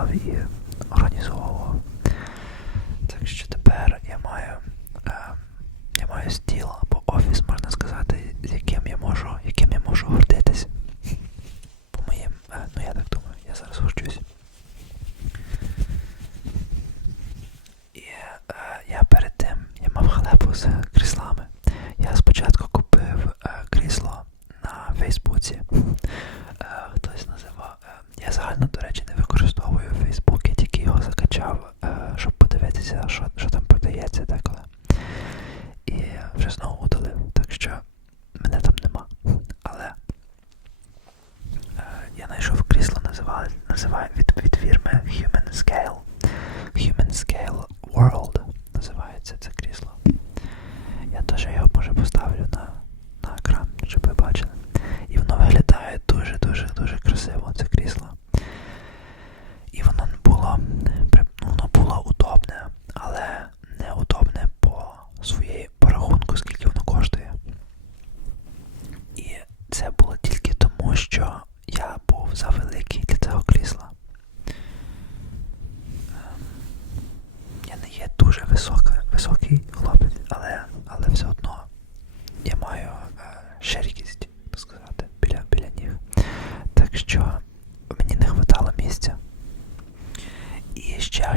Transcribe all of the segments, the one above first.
love you.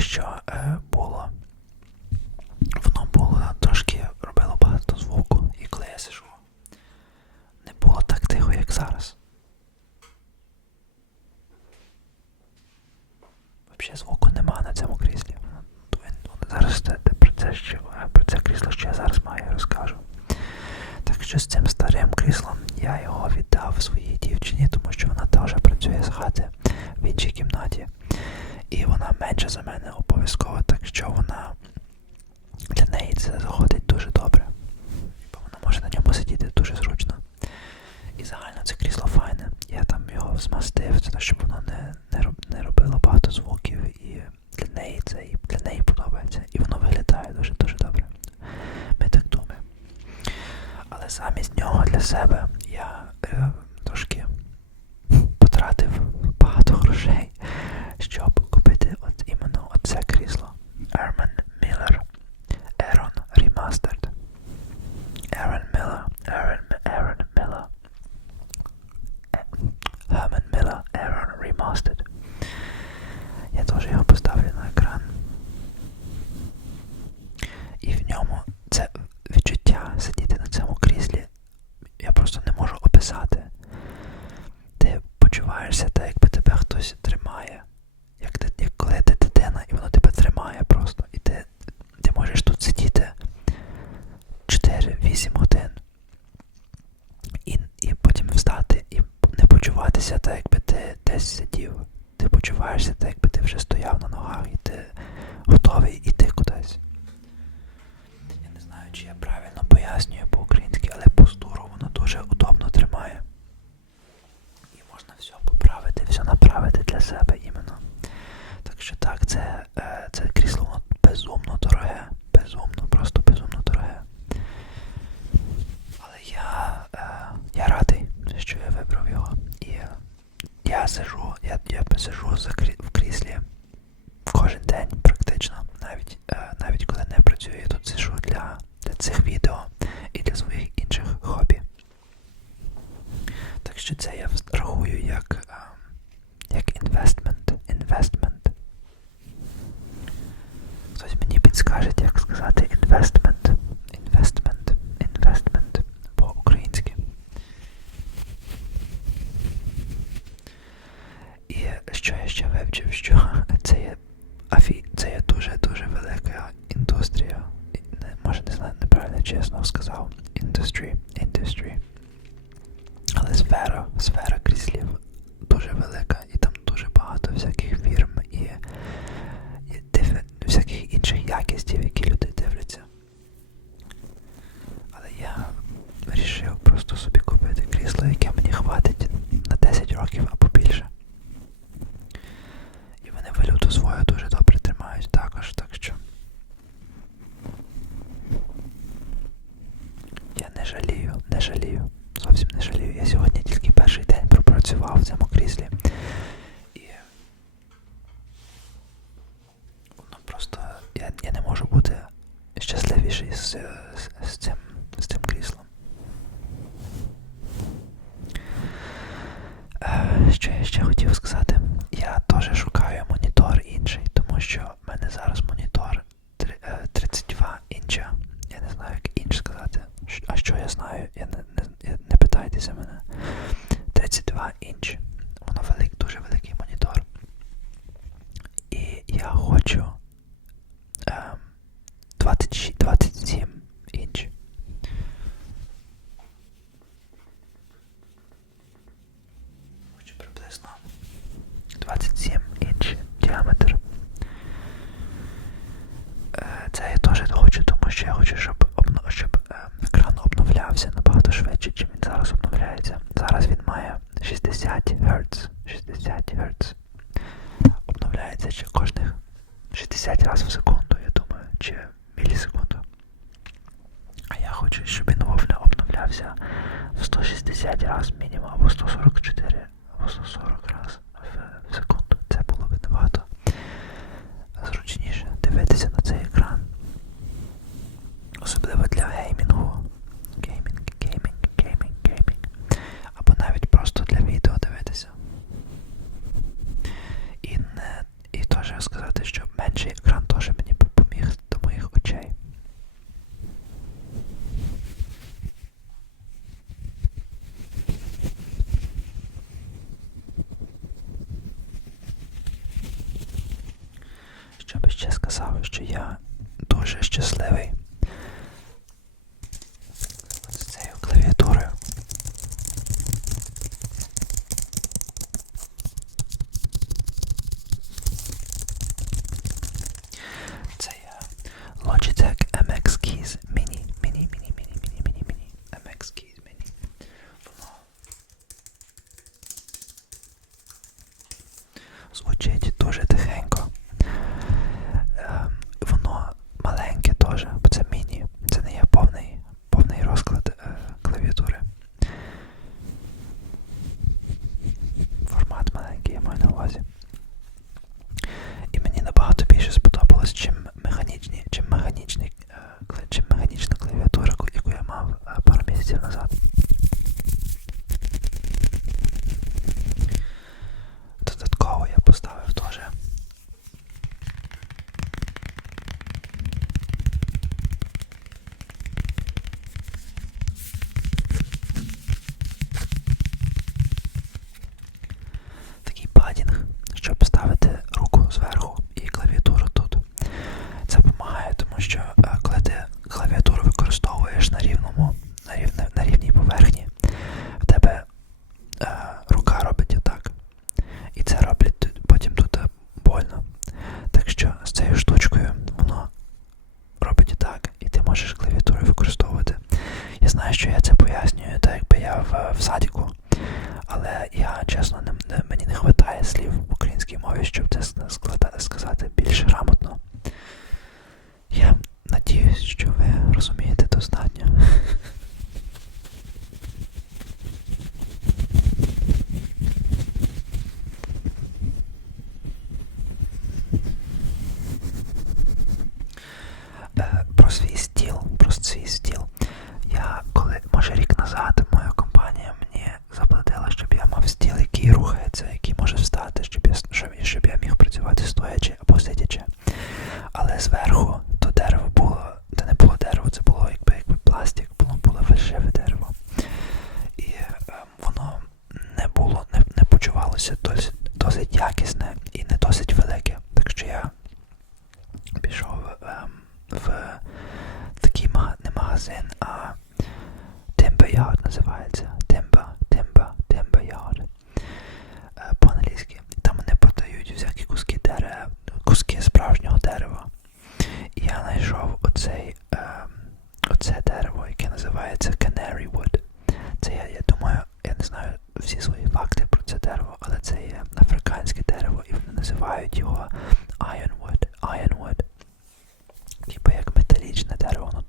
Shut up. Uh, Benches a minute що так, це е, це крісло безумно дороге. Безумно, просто безумно дороге. Але я е, я радий, що я вибрав його. І я сижу, я я сижу за крісло. rather invest species кожних 60 разів в секунду, я думаю, чи мілісекунду. А я хочу, щоб він вовне обновлявся в 160 раз мінімум, або 144, або 140 разів в секунду. Це було б набагато зручніше дивитися на цей екран. менше, екран теж мені watch. більш грамотно. Я надіюсь, що ви розумієте достатньо. зверху, то дерево було, це не було дерево, це було якби якби пластик, воно було фальшиве дерево. І е, воно не було, не, не почувалося досить, досить якісне і не досить велике. Так що я пішов е, в такий маг... не магазин, а Timber Yard називається. Timber, Timber, Timber Yard. Е, по-англійськи. Там вони подають всякі куски дерева, куски справжнього дерева я знайшов оцей, е, оце дерево, яке називається Canary Wood. Це я, я думаю, я не знаю всі свої факти про це дерево, але це є африканське дерево і вони називають його Ironwood. Ironwood. Типа як металічне дерево, ну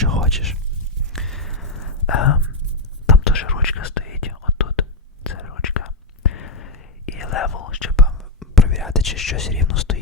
чи хочеш. Е, там теж ручка стоїть, отут. Це ручка. І левел, щоб перевіряти, чи щось рівно стоїть.